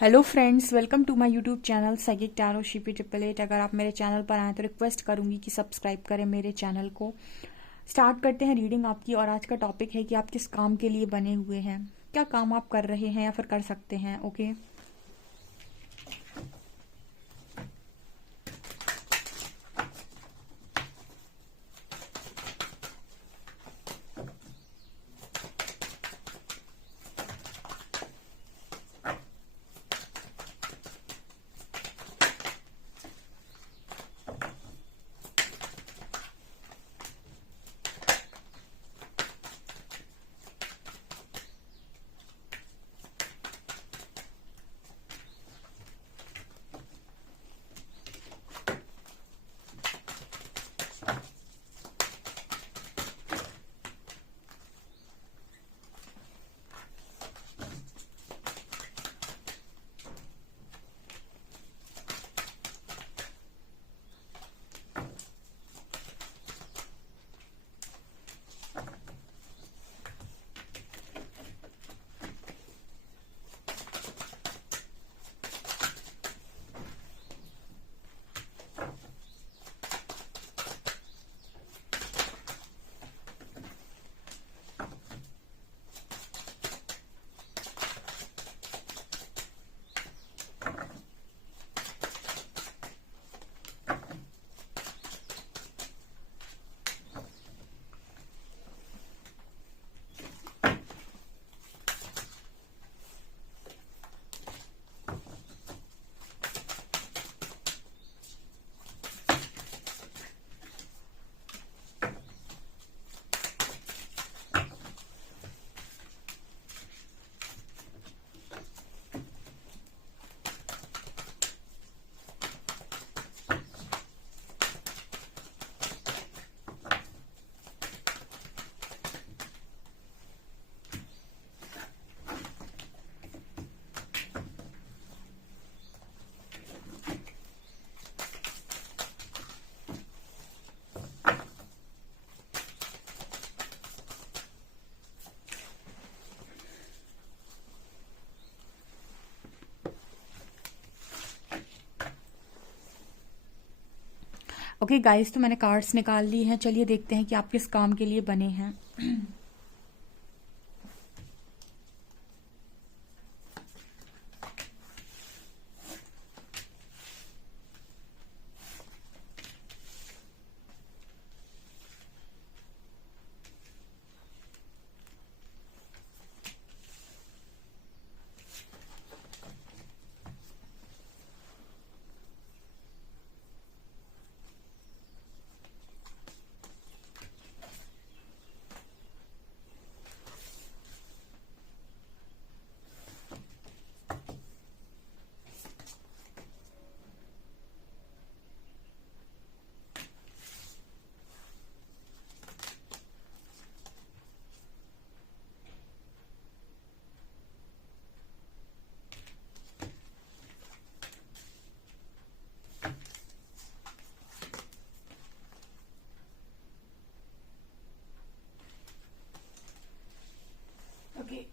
Hello friends, welcome to my YouTube channel psychic tarot Shipi 888। अगर आप मेरे चैनल पर आएँ तो रिक्वेस्ट करूंगी कि सब्सक्राइब करें मेरे चैनल को। स्टार्ट करते हैं रीडिंग आपकी। और आज का टॉपिक है कि आप किस काम के लिए बने हुए हैं, क्या काम आप कर रहे हैं या फिर कर सकते हैं। ओके, ओके गाइस, तो मैंने कार्ड्स निकाल ली हैं। चलिए देखते हैं कि आप किस काम के लिए बने हैं। ओके,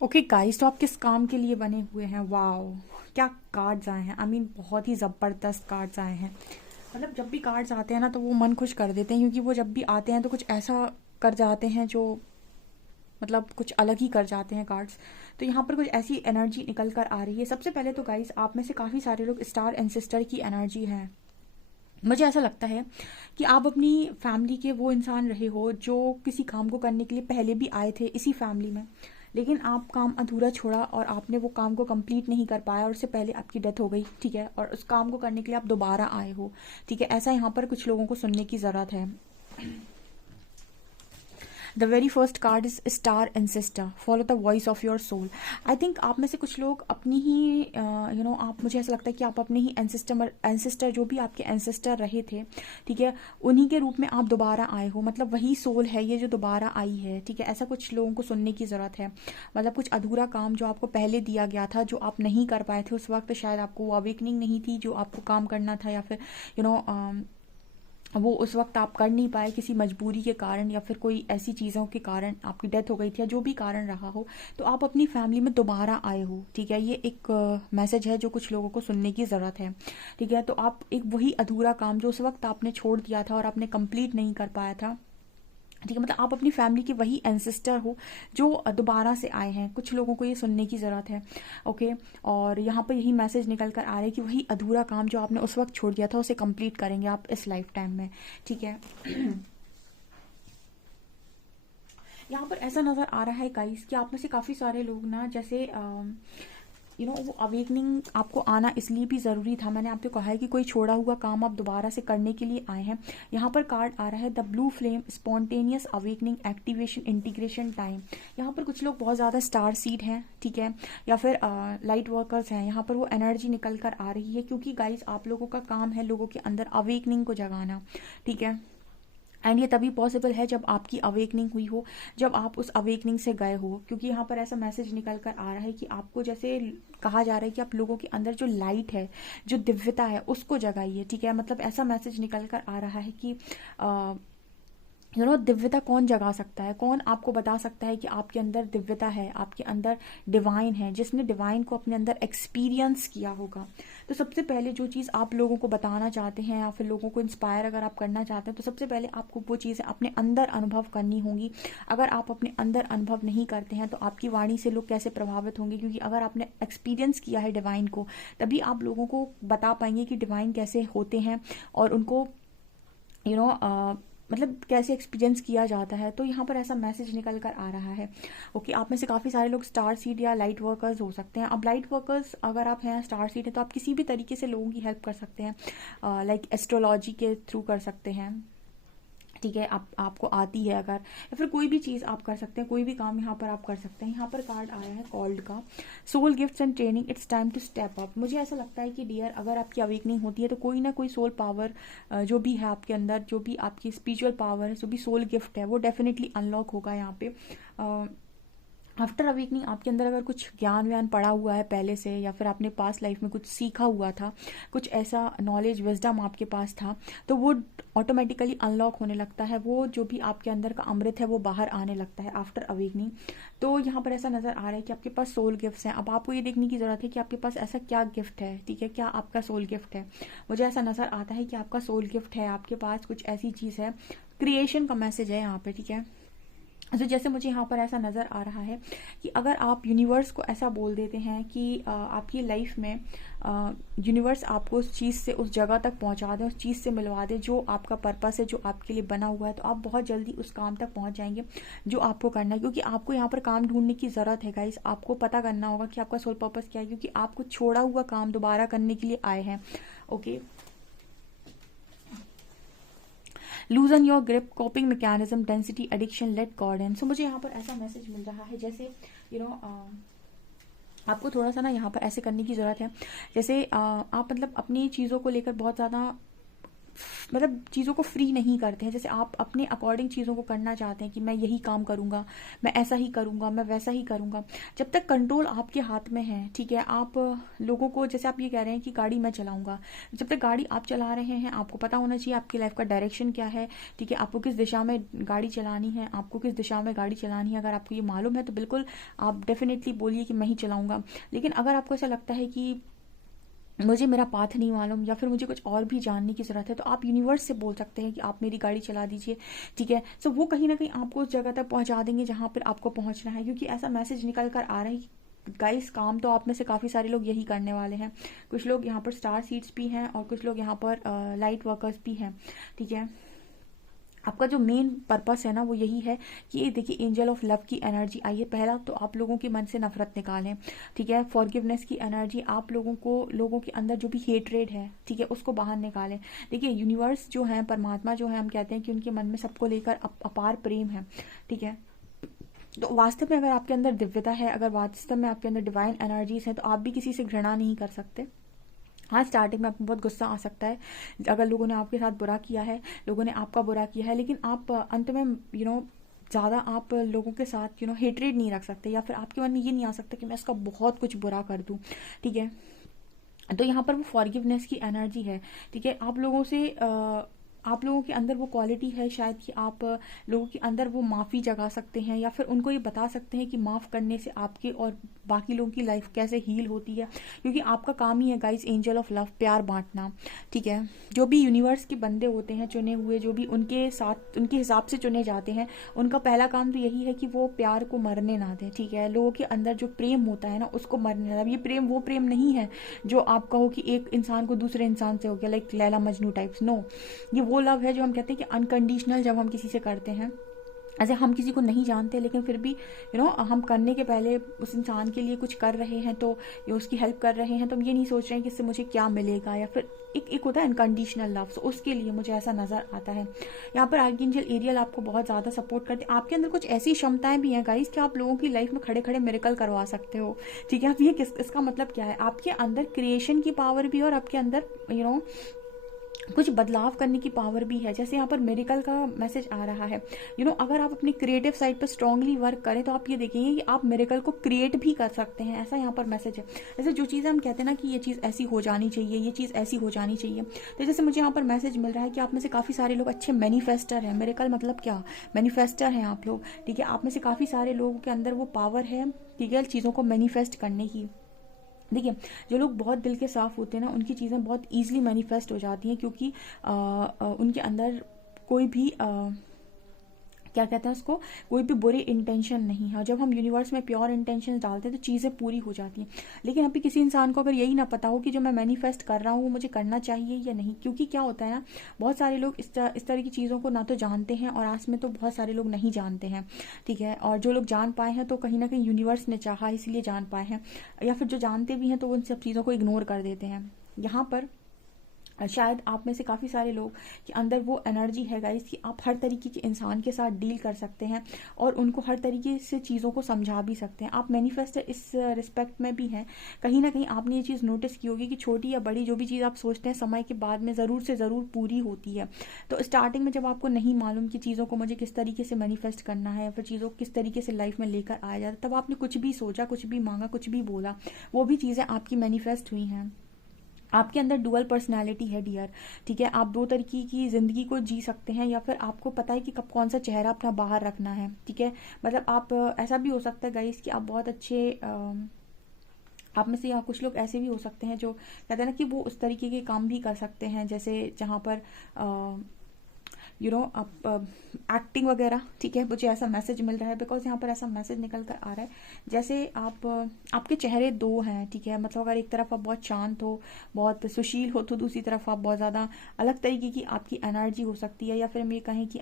ओके गाइस, तो आप किस काम के लिए बने हुए हैं। वाओ, क्या कार्ड्स आए हैं। आई मीन बहुत ही ज़बरदस्त कार्ड्स आए हैं। मतलब जब भी कार्ड्स आते हैं ना तो वो मन खुश कर देते हैं, क्योंकि वो जब भी आते हैं तो कुछ ऐसा कर जाते हैं, जो मतलब कुछ अलग ही कर जाते हैं कार्ड्स। तो यहाँ पर कुछ ऐसी एनर्जी निकल कर आ रही है। सबसे पहले तो गाइस, आप में से काफ़ी सारे लोग स्टार एंसेस्टर की एनर्जी है। मुझे ऐसा लगता है कि आप अपनी फैमिली के वो इंसान रहे हो जो किसी काम को करने के लिए पहले भी आए थे इसी फैमिली में, लेकिन आप काम अधूरा छोड़ा और आपने वो काम को कंप्लीट नहीं कर पाया और उससे पहले आपकी डेथ हो गई, ठीक है, और उस काम को करने के लिए आप दोबारा आए हो, ठीक है। ऐसा यहाँ पर कुछ लोगों को सुनने की ज़रूरत है। The very first card is star ancestor, follow the voice of your soul. I think आप में से कुछ लोग अपनी ही आप, मुझे ऐसा लगता है कि आप अपने ही एंसेस्टर जो भी आपके एंसेस्टर रहे थे, ठीक है, उन्हीं के रूप में आप दोबारा आए हो। मतलब वही सोल है ये जो दोबारा आई है, ठीक है। ऐसा कुछ लोगों को सुनने की ज़रूरत है। मतलब कुछ अधूरा काम जो आपको पहले दिया गया था, जो आप नहीं कर पाए थे उस वक्त, शायद आपको वो अवेकनिंग नहीं थी जो आपको काम करना था, या फिर वो उस वक्त आप कर नहीं पाए किसी मजबूरी के कारण, या फिर कोई ऐसी चीज़ों के कारण आपकी डेथ हो गई थी, या जो भी कारण रहा हो, तो आप अपनी फैमिली में दोबारा आए हो, ठीक है। ये एक मैसेज है जो कुछ लोगों को सुनने की ज़रूरत है, ठीक है। तो आप एक वही अधूरा काम जो उस वक्त आपने छोड़ दिया था और आपने कंप्लीट नहीं कर पाया था, ठीक है, मतलब आप अपनी फैमिली के वही एंसेस्टर हो जो दोबारा से आए हैं। कुछ लोगों को ये सुनने की ज़रूरत है, ओके। और यहाँ पर यही मैसेज निकल कर आ रहा है कि वही अधूरा काम जो आपने उस वक्त छोड़ दिया था उसे कंप्लीट करेंगे आप इस लाइफ टाइम में, ठीक है। यहाँ पर ऐसा नज़र आ रहा है गाइस कि आप में से काफ़ी सारे लोग ना, जैसे वो अवेकनिंग आपको आना इसलिए भी ज़रूरी था। मैंने आपको कहा है कि कोई छोड़ा हुआ काम आप दोबारा से करने के लिए आए हैं। यहाँ पर कार्ड आ रहा है the blue flame, spontaneous awakening, activation, integration time. यहाँ पर कुछ लोग बहुत ज़्यादा स्टार सीड हैं, ठीक है, या फिर लाइट वर्कर्स हैं। यहाँ पर वो एनर्जी निकल कर आ रही है क्योंकि गाइज आप लोगों का काम है लोगों के अंदर अवेकनिंग को जगाना, ठीक है। एंड ये तभी पॉसिबल है जब आपकी अवेकनिंग हुई हो, जब आप उस अवेकनिंग से गए हो, क्योंकि यहाँ पर ऐसा मैसेज निकल कर आ रहा है कि आपको जैसे कहा जा रहा है कि आप लोगों के अंदर जो लाइट है, जो दिव्यता है, उसको जगाइए, ठीक है। मतलब ऐसा मैसेज निकल कर आ रहा है कि दिव्यता कौन जगा सकता है, कौन आपको बता सकता है कि आपके अंदर दिव्यता है, आपके अंदर डिवाइन है, जिसने डिवाइन को अपने अंदर एक्सपीरियंस किया होगा। तो सबसे पहले जो चीज़ आप लोगों को बताना चाहते हैं या फिर लोगों को इंस्पायर अगर आप करना चाहते हैं, तो सबसे पहले आपको वो चीज़ें अपने अंदर अनुभव करनी होंगी। अगर आप अपने अंदर अनुभव नहीं करते हैं तो आपकी वाणी से लोग कैसे प्रभावित होंगे, क्योंकि अगर आपने एक्सपीरियंस किया है डिवाइन को, तभी आप लोगों को बता पाएंगे कि डिवाइन कैसे होते हैं और उनको मतलब कैसे एक्सपीरियंस किया जाता है। तो यहाँ पर ऐसा मैसेज निकल कर आ रहा है, ओके। आप में से काफ़ी सारे लोग स्टार सीड या लाइट वर्कर्स हो सकते हैं। अब लाइट वर्कर्स अगर आप हैं, स्टार सीड है, तो आप किसी भी तरीके से लोगों की हेल्प कर सकते हैं, लाइक एस्ट्रोलॉजी के थ्रू कर सकते हैं, ठीक है। आपको आती है अगर, या फिर कोई भी चीज़ आप कर सकते हैं, कोई भी काम यहाँ पर आप कर सकते हैं। यहाँ पर कार्ड आया है कॉल्ड का, soul gifts and training, it's time to step up. मुझे ऐसा लगता है कि डियर, अगर आपकी अवेकनिंग होती है तो कोई ना कोई सोल पावर जो भी है आपके अंदर, जो भी आपकी स्पिरिचुअल पावर है, जो भी सोल गिफ्ट है, वो डेफिनेटली अनलॉक होगा यहाँ पे। आफ्टर अवेकनिंग आपके अंदर अगर कुछ ज्ञान व्यान पड़ा हुआ है पहले से, या फिर आपने पास्ट लाइफ में कुछ सीखा हुआ था, कुछ ऐसा नॉलेज विजडम आपके पास था, तो वो ऑटोमेटिकली अनलॉक होने लगता है। वो जो भी आपके अंदर का अमृत है वो बाहर आने लगता है आफ्टर अवेकनिंग। तो यहाँ पर ऐसा नज़र आ रहा है कि आपके पास सोल गिफ्ट्स हैं। अब आपको ये देखने की ज़रूरत है कि आपके पास ऐसा क्या गिफ्ट है, ठीक है, क्या आपका सोल गिफ्ट है। मुझे ऐसा नज़र आता है कि आपका सोल गिफ्ट है, आपके पास कुछ ऐसी चीज़ है, क्रिएशन का मैसेज है यहाँ पे, ठीक है। तो जैसे मुझे यहाँ पर ऐसा नज़र आ रहा है कि अगर आप यूनिवर्स को ऐसा बोल देते हैं कि आपकी लाइफ में यूनिवर्स आपको उस चीज़ से, उस जगह तक पहुँचा दें, उस चीज़ से मिलवा दें जो आपका पर्पस है, जो आपके लिए बना हुआ है, तो आप बहुत जल्दी उस काम तक पहुँच जाएंगे जो आपको करना है। क्योंकि आपको यहाँ पर काम ढूंढने की ज़रूरत है गाइस। आपको पता करना होगा कि आपका सोल पर्पस क्या है, क्योंकि आपको छोड़ा हुआ काम दोबारा करने के लिए आए हैं, okay. Loosen your grip, coping mechanism, density, addiction, let God in. So मुझे यहाँ पर ऐसा मैसेज मिल रहा है जैसे आपको थोड़ा सा ना यहाँ पर ऐसे करने की ज़रूरत है, जैसे आप मतलब अपनी चीज़ों को लेकर बहुत ज़्यादा मतलब चीज़ों को फ्री नहीं करते हैं। जैसे आप अपने अकॉर्डिंग चीज़ों को करना चाहते हैं कि मैं यही काम करूँगा, मैं ऐसा ही करूँगा, मैं वैसा ही करूँगा। जब तक कंट्रोल आपके हाथ में है, ठीक है, आप लोगों को, जैसे आप ये कह रहे हैं कि गाड़ी मैं चलाऊँगा, जब तक गाड़ी आप चला रहे हैं आपको पता होना चाहिए आपकी लाइफ का डायरेक्शन क्या है, ठीक है, आपको किस दिशा में गाड़ी चलानी है, आपको किस दिशा में गाड़ी चलानी है। अगर आपको ये मालूम है तो बिल्कुल आप डेफिनेटली बोलिए कि मैं ही चलाऊँगा। लेकिन अगर आपको ऐसा लगता है कि मुझे मेरा पाथ नहीं मालूम या फिर मुझे कुछ और भी जानने की ज़रूरत है, तो आप यूनिवर्स से बोल सकते हैं कि आप मेरी गाड़ी चला दीजिए, ठीक है। सो वो कहीं ना कहीं आपको उस जगह तक पहुंचा देंगे जहां पर आपको पहुंचना है, क्योंकि ऐसा मैसेज निकल कर आ रहा है कि गाइस काम तो आप में से काफ़ी सारे लोग यही करने वाले हैं। कुछ लोग यहाँ पर स्टार सीड्स भी हैं और कुछ लोग यहाँ पर लाइट वर्कर्स भी हैं, ठीक है। आपका जो मेन पर्पस है ना वो यही है कि ये देखिए एंजल ऑफ लव की एनर्जी आई है। पहला तो आप लोगों के मन से नफरत निकालें, ठीक है। फॉरगिवनेस की एनर्जी, आप लोगों के अंदर जो भी हेट्रेड है, ठीक है, उसको बाहर निकालें। देखिए यूनिवर्स जो है, परमात्मा जो है, हम कहते हैं कि उनके मन में सबको लेकर अपार प्रेम है, ठीक है। तो वास्तव में अगर आपके अंदर दिव्यता है, अगर वास्तव में आपके अंदर डिवाइन एनर्जीज हैं, तो आप भी किसी से घृणा नहीं कर सकते। हाँ, स्टार्टिंग में आपको बहुत गुस्सा आ सकता है अगर लोगों ने आपके साथ बुरा किया है, लोगों ने आपका बुरा किया है, लेकिन आप अंत में ज़्यादा आप लोगों के साथ हेट्रेड नहीं रख सकते, या फिर आपके मन में ये नहीं आ सकता कि मैं इसका बहुत कुछ बुरा कर दूं, ठीक है। तो यहाँ पर वो फॉरगिवनेस की एनर्जी है, ठीक है। आप लोगों के अंदर वो क्वालिटी है शायद कि आप लोगों के अंदर वो माफ़ी जगा सकते हैं, या फिर उनको ये बता सकते हैं कि माफ़ करने से आपके और बाकी लोगों की लाइफ कैसे हील होती है, क्योंकि आपका काम ही है गाइस एंजल ऑफ लव, प्यार बांटना, ठीक है। जो भी यूनिवर्स के बंदे होते हैं चुने हुए, जो भी उनके साथ उनके हिसाब से चुने जाते हैं, उनका पहला काम तो यही है कि वो प्यार को मरने ना दें, ठीक है। लोगों के अंदर जो प्रेम होता है ना उसको मरने ना दें। ये प्रेम वो प्रेम नहीं है जो आप कहो कि एक इंसान को दूसरे इंसान से हो गया, like Laila Majnu types, no. ये वो लव है जो हम कहते हैं कि अनकंडीशनल, जब हम किसी से करते हैं, ऐसे हम किसी को नहीं जानते लेकिन फिर भी हम करने के पहले उस इंसान के लिए कुछ कर रहे हैं, तो या उसकी हेल्प कर रहे हैं, तो हम ये नहीं सोच रहे हैं कि इससे मुझे क्या मिलेगा, या फिर एक होता है अनकंडीशनल लव। सो उसके लिए मुझे ऐसा नज़र आता है। यहाँ पर आर्कएंजल एरियल आपको बहुत ज़्यादा सपोर्ट करते हैं। आपके अंदर कुछ ऐसी क्षमताएं भी हैं गाइस कि आप लोगों की लाइफ में खड़े खड़े मिरेकल करवा सकते हो, ठीक है। अब ये इसका मतलब क्या है, आपके अंदर क्रिएशन की पावर भी है और आपके अंदर कुछ बदलाव करने की पावर भी है। जैसे यहाँ पर मेरिकल का मैसेज आ रहा है, अगर आप अपनी क्रिएटिव साइड पर स्ट्रांगली वर्क करें तो आप ये देखेंगे कि आप मेरिकल को क्रिएट भी कर सकते हैं, ऐसा यहाँ पर मैसेज है। जैसे जो चीज़ें हम कहते हैं ना कि ये चीज़ ऐसी हो जानी चाहिए, ये चीज़ ऐसी हो जानी चाहिए, तो जैसे मुझे यहाँ पर मैसेज मिल रहा है कि आप में से काफ़ी सारे लोग अच्छे मैनिफेस्टर हैं। मेरिकल मतलब क्या, मैनिफेस्टर हैं आप लोग, ठीक है। आप में से काफ़ी सारे लोगों के अंदर वो पावर है, ठीक है, चीज़ों को मैनिफेस्ट करने की। देखिए जो लोग बहुत दिल के साफ होते हैं ना, उनकी चीज़ें बहुत ईजिली मैनिफेस्ट हो जाती हैं, क्योंकि उनके अंदर कोई भी क्या कहते हैं उसको, कोई भी बुरे इंटेंशन नहीं है। और जब हम यूनिवर्स में प्योर इंटेंशन डालते हैं तो चीज़ें पूरी हो जाती हैं। लेकिन अभी किसी इंसान को अगर यही ना पता हो कि जो मैं मैनिफेस्ट कर रहा हूँ वो मुझे करना चाहिए या नहीं, क्योंकि क्या होता है ना, बहुत सारे लोग इस तरह की चीज़ों को ना तो जानते हैं, और आज में तो बहुत सारे लोग नहीं जानते हैं, ठीक है। और जो लोग जान पाए हैं तो कहीं ना कहीं यूनिवर्स ने चाहा इसलिए जान पाए हैं, या फिर जो जानते भी हैं तो उन सब चीज़ों को इग्नोर कर देते हैं। यहाँ पर शायद आप में से काफ़ी सारे लोग के अंदर वो एनर्जी है गाइस कि आप हर तरीके के इंसान के साथ डील कर सकते हैं और उनको हर तरीके से चीज़ों को समझा भी सकते हैं। आप मैनिफेस्टर इस रिस्पेक्ट में भी हैं। कहीं ना कहीं आपने ये चीज़ नोटिस की होगी कि छोटी या बड़ी जो भी चीज़ आप सोचते हैं समय के बाद में ज़रूर से ज़रूर पूरी होती है। तो स्टार्टिंग में जब आपको नहीं मालूम कि चीज़ों को मुझे किस तरीके से मैनिफेस्ट करना है या फिर चीज़ों को किस तरीके से लाइफ में लेकर आया जाता, तब आपने कुछ भी सोचा, कुछ भी मांगा, कुछ भी बोला, वो भी चीज़ें आपकी मैनिफेस्ट हुई हैं। आपके अंदर डुअल पर्सनालिटी है डियर, ठीक है। आप दो तरीके की ज़िंदगी को जी सकते हैं, या फिर आपको पता है कि कब कौन सा चेहरा अपना बाहर रखना है, ठीक है। मतलब आप ऐसा भी हो सकता है गाइस कि आप बहुत अच्छे आप में से या कुछ लोग ऐसे भी हो सकते हैं जो कहते हैं ना कि वो उस तरीके के काम भी कर सकते हैं, जैसे जहाँ पर आप एक्टिंग वगैरह, ठीक है। मुझे ऐसा मैसेज मिल रहा है बिकॉज यहाँ पर ऐसा मैसेज निकल कर आ रहा है जैसे आपके चेहरे दो हैं, ठीक है। मतलब अगर एक तरफ आप बहुत शांत हो, बहुत सुशील हो, तो दूसरी तरफ आप बहुत ज़्यादा अलग तरीके की आपकी एनर्जी हो सकती है। या फिर हम ये कहें कि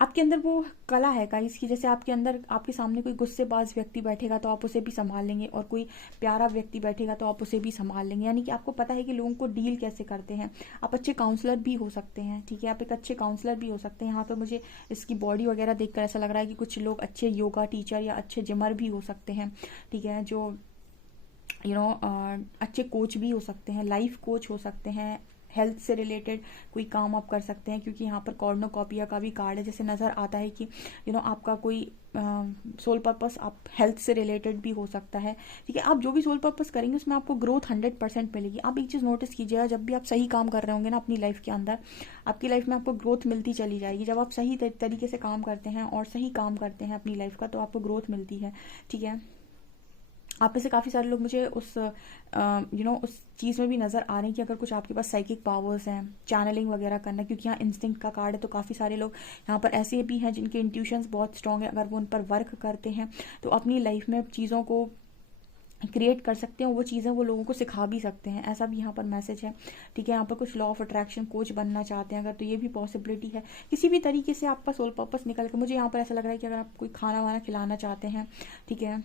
आपके अंदर वो कला है गाइस कि जैसे आपके अंदर आपके सामने कोई गुस्सेबाज व्यक्ति बैठेगा तो आप उसे भी संभाल लेंगे, और कोई प्यारा व्यक्ति बैठेगा तो आप उसे भी संभाल लेंगे। यानी कि आपको पता है कि लोगों को डील कैसे करते हैं। आप अच्छे काउंसलर भी हो सकते हैं, ठीक है। आप एक अच्छे काउंसलर भी हो सकते हैं। यहाँ तो मुझे इसकी बॉडी वगैरह देखकर ऐसा लग रहा है कि कुछ लोग अच्छे योगा टीचर या अच्छे जिमर भी हो सकते हैं, ठीक है। जो अच्छे कोच भी हो सकते हैं, लाइफ कोच हो सकते हैं, हेल्थ से रिलेटेड कोई काम आप कर सकते हैं, क्योंकि यहाँ पर कॉर्नोकॉपिया का भी कार्ड है। जैसे नज़र आता है कि आपका कोई सोल पर्पस आप हेल्थ से रिलेटेड भी हो सकता है, ठीक है। आप जो भी सोल पर्पस करेंगे उसमें आपको ग्रोथ 100% मिलेगी। आप एक चीज़ नोटिस कीजिएगा, जब भी आप सही काम कर रहे होंगे ना अपनी लाइफ के अंदर, आपकी लाइफ में आपको ग्रोथ मिलती चली जाएगी। जब आप सही तरीके से काम करते हैं और सही काम करते हैं अपनी लाइफ का, तो आपको ग्रोथ मिलती है, ठीक है। आप में से काफ़ी सारे लोग मुझे उस उस चीज़ में भी नज़र आ रहे हैं कि अगर कुछ आपके पास साइकिक पावर्स हैं, चैनलिंग वगैरह करना, क्योंकि यहाँ इंस्टिंक्ट का कार्ड है, तो काफ़ी सारे लोग यहाँ पर ऐसे भी हैं जिनके इंट्यूशंस बहुत स्ट्रांग है। अगर वो उन पर वर्क करते हैं तो अपनी लाइफ में चीज़ों को क्रिएट कर सकते हैं, वो चीज़ें वो लोगों को सिखा भी सकते हैं, ऐसा भी यहाँ पर मैसेज है। ठीक है, यहाँ पर कुछ लॉ ऑफ अट्रैक्शन कोच बनना चाहते हैं अगर, तो ये भी पॉसिबिलिटी है। किसी भी तरीके से आपका सोल पर्पस निकल के, मुझे यहाँ पर ऐसा लग रहा है कि अगर आप कोई खाना वाना खिलाना चाहते हैं, ठीक है,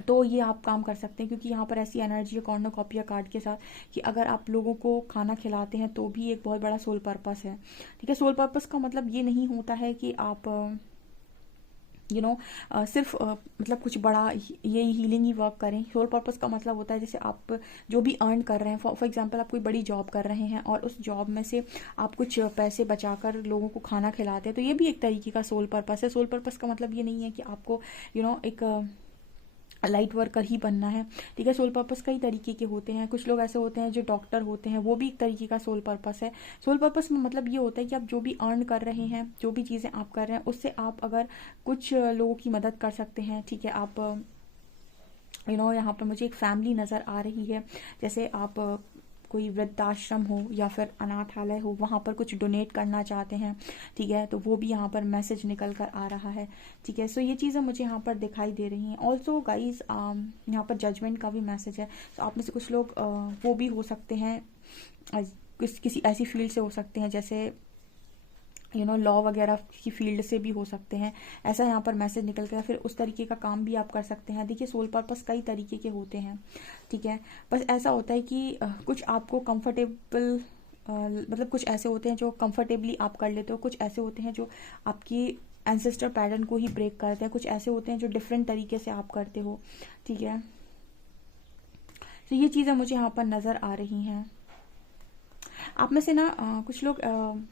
तो ये आप काम कर सकते हैं, क्योंककि यहाँ पर ऐसी एनर्जी है कॉर्नोकॉपिया कार्ड के साथ कि अगर आप लोगों को खाना खिलाते हैं तो भी एक बहुत बड़ा सोल पर्पस है। ठीक है, सोल पर्पस का मतलब ये नहीं होता है कि आप सिर्फ मतलब कुछ बड़ा ये हीलिंग ही वर्क करें। सोल पर्पस का मतलब होता है जैसे आप जो भी अर्न कर रहे हैं, फॉर एग्जांपल आप कोई बड़ी जॉब कर रहे हैं और उस जॉब में से आप कुछ पैसे बचाकर लोगों को खाना खिलाते हैं, तो ये भी एक तरीके का सोल पर्पस है। सोल पर्पस का मतलब ये नहीं है कि आपको एक लाइट वर्कर ही बनना है। ठीक है, सोल पर्पस कई तरीके के होते हैं। कुछ लोग ऐसे होते हैं जो डॉक्टर होते हैं, वो भी एक तरीके का सोल पर्पस है। सोल पर्पस में मतलब ये होता है कि आप जो भी अर्न कर रहे हैं, जो भी चीज़ें आप कर रहे हैं, उससे आप अगर कुछ लोगों की मदद कर सकते हैं। ठीक है, आप यहाँ पर मुझे एक फैमिली नज़र आ रही है, जैसे आप कोई वृद्धाश्रम हो या फिर अनाथालय हो, वहाँ पर कुछ डोनेट करना चाहते हैं। ठीक है, तो वो भी यहाँ पर मैसेज निकल कर आ रहा है। ठीक है, सो ये चीज़ें मुझे यहाँ पर दिखाई दे रही हैं। ऑल्सो गाइज यहाँ पर जजमेंट का भी मैसेज है। तो आप में से कुछ लोग वो भी हो सकते हैं, किसी ऐसी फील्ड से हो सकते हैं जैसे लॉ वगैरह की फील्ड से भी हो सकते हैं, ऐसा यहाँ पर मैसेज निकल गया। फिर उस तरीके का काम भी आप कर सकते हैं। देखिए, सोल पर्पस कई तरीके के होते हैं। ठीक है, बस ऐसा होता है कि कुछ आपको कंफर्टेबल मतलब कुछ ऐसे होते हैं जो कंफर्टेबली आप कर लेते हो, कुछ ऐसे होते हैं जो आपकी एंसेस्टर पैटर्न को ही ब्रेक करते हैं, कुछ ऐसे होते हैं जो डिफरेंट तरीके से आप करते हो। ठीक है, तो ये चीज़ें मुझे यहाँ पर नज़र आ रही हैं। आप में से ना कुछ लोग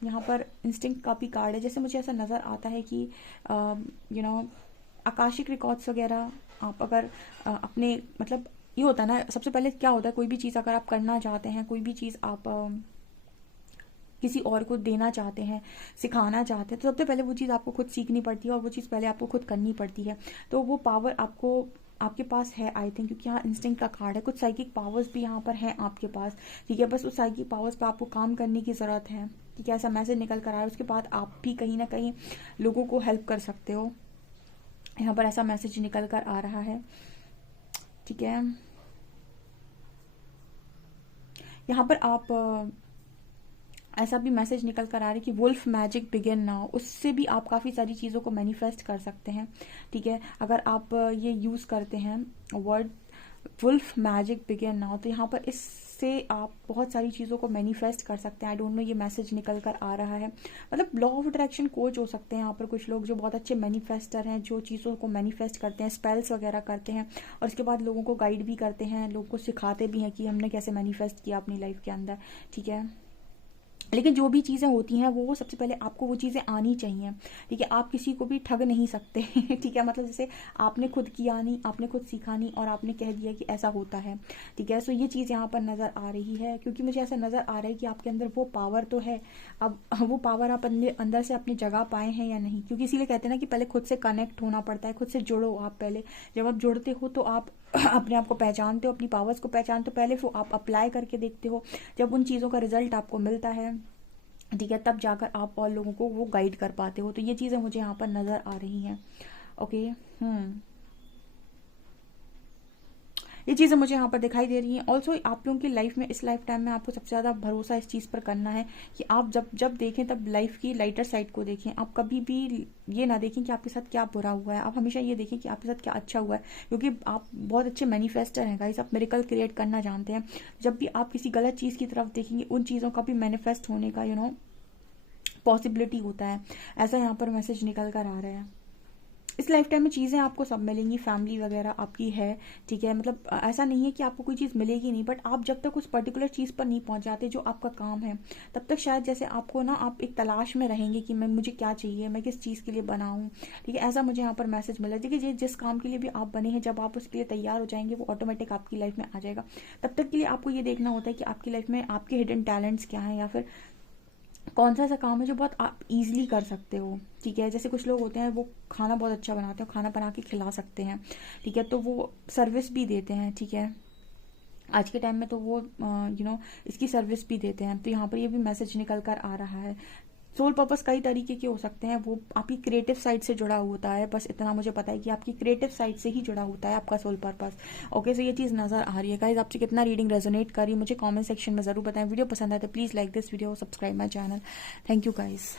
यहाँ पर इंस्टिंक्ट का भी कार्ड है, जैसे मुझे ऐसा नज़र आता है कि आकाशिक रिकॉर्ड्स वगैरह आप अगर अपने मतलब ये होता है ना, सबसे पहले क्या होता है, कोई भी चीज़ अगर आप करना चाहते हैं, कोई भी चीज़ आप किसी और को देना चाहते हैं, सिखाना चाहते हैं, तो सबसे पहले वो चीज़ आपको खुद सीखनी पड़ती है और वो चीज़ पहले आपको खुद करनी पड़ती है। तो वो पावर आपके पास है, आई थिंक, क्योंकि यहाँ इंस्टिंक्ट का कार्ड है। कुछ साइकिक पावर्स भी यहाँ पर हैं आपके पास। ठीक है, बस उस साइकिक पावर्स पे आपको काम करने की ज़रूरत है। ठीक है, ऐसा मैसेज निकल कर आया है। उसके बाद आप भी कहीं ना कहीं लोगों को हेल्प कर सकते हो, यहाँ पर ऐसा मैसेज निकल कर आ रहा है। ठीक है, यहाँ पर आप ऐसा भी मैसेज निकल कर आ रहा है कि वुल्फ मैजिक बिगिन नाउ, उससे भी आप काफ़ी सारी चीज़ों को मैनिफेस्ट कर सकते हैं। ठीक है, अगर आप ये यूज़ करते हैं word wolf magic begin now, तो यहाँ पर इससे आप बहुत सारी चीज़ों को मैनिफेस्ट कर सकते हैं। आई डोंट नो, ये मैसेज निकल कर आ रहा है। मतलब लॉ ऑफ अट्रैक्शन कोच हो सकते हैं यहाँ पर कुछ लोग, जो बहुत अच्छे मैनिफेस्टर हैं, जो चीज़ों को मैनिफेस्ट करते हैं, स्पेल्स वगैरह करते हैं, और उसके बाद लोगों को गाइड भी करते हैं, लोगों को सिखाते भी हैं कि हमने कैसे मैनिफेस्ट किया अपनी लाइफ के अंदर। ठीक है, लेकिन जो भी चीज़ें होती हैं वो सबसे पहले आपको वो चीज़ें आनी चाहिए। ठीक है, आप किसी को भी ठग नहीं सकते। ठीक है, मतलब जैसे आपने खुद किया नहीं, आपने खुद सीखा नहीं और आपने कह दिया कि ऐसा होता है। ठीक है, सो ये चीज़ यहाँ पर नज़र आ रही है, क्योंकि मुझे ऐसा नज़र आ रहा है कि आपके अंदर वो पावर तो है। अब वो पावर आप अंदर से अपनी जगह पाए हैं या नहीं, क्योंकि इसीलिए कहते हैं ना कि पहले खुद से कनेक्ट होना पड़ता है, खुद से जुड़ो आप पहले। जब आप जुड़ते हो तो आप अपने आप को पहचानते हो, अपनी पावर्स को पहचानते हो, पहले फिर आप अप्लाई करके देखते हो। जब उन चीज़ों का रिजल्ट आपको मिलता है, ठीक है, तब जाकर आप और लोगों को वो गाइड कर पाते हो। तो ये चीज़ें मुझे यहाँ पर नज़र आ रही हैं। ओके, ये चीज़ें मुझे यहाँ पर दिखाई दे रही हैं। ऑल्सो आप लोगों की लाइफ में, इस लाइफ टाइम में आपको सबसे ज़्यादा भरोसा इस चीज़ पर करना है कि आप जब देखें तब लाइफ की लाइटर साइड को देखें। आप कभी भी ये ना देखें कि आपके साथ क्या बुरा हुआ है, आप हमेशा ये देखें कि आपके साथ क्या अच्छा हुआ है, क्योंकि आप बहुत अच्छे मैनिफेस्टर हैं गाइस, आप मिरेकल क्रिएट करना जानते हैं। जब भी आप किसी गलत चीज़ की तरफ देखेंगे, उन चीज़ों का भी मैनिफेस्ट होने का पॉसिबिलिटी होता है। ऐसा यहाँ पर मैसेज निकल कर आ रहा है। इस लाइफ टाइम में चीज़ें आपको सब मिलेंगी, फैमिली वगैरह आपकी है। ठीक है, मतलब ऐसा नहीं है कि आपको कोई चीज़ मिलेगी नहीं, बट आप जब तक उस पर्टिकुलर चीज़ पर नहीं पहुंच जाते जो आपका काम है, तब तक शायद जैसे आपको ना, आप एक तलाश में रहेंगे कि मुझे क्या चाहिए, मैं किस चीज़ के लिए बना हूँ। ठीक है, ऐसा मुझे यहाँ पर मैसेज मिला। देखिए, जिस काम के लिए भी आप बने हैं, जब आप उसके लिए तैयार हो जाएंगे, वो ऑटोमेटिक आपकी लाइफ में आ जाएगा। तब तक के लिए आपको ये देखना होता है कि आपकी लाइफ में आपके हिडन टैलेंट्स क्या हैं, या फिर कौन सा ऐसा काम है जो बहुत आप इजीली कर सकते हो, ठीक है। जैसे कुछ लोग होते हैं वो खाना बहुत अच्छा बनाते हैं, खाना बना के खिला सकते हैं, ठीक है, तो वो सर्विस भी देते हैं, ठीक है। आज के टाइम में तो वो इसकी सर्विस भी देते हैं। तो यहाँ पर ये भी मैसेज निकल कर आ रहा है। सोल पर्पस कई तरीके के हो सकते हैं, वो आपकी क्रिएटिव साइड से जुड़ा होता है, बस इतना मुझे पता है कि आपकी क्रिएटिव साइड से ही जुड़ा होता है आपका सोल पर्पस। ओके, सो ये चीज़ नज़र आ रही है। गाइस, आपसे कितना रीडिंग रेजोनेट करी मुझे कमेंट सेक्शन में ज़रूर बताएं। वीडियो पसंद आए तो please like this video, subscribe my channel. Thank you guys.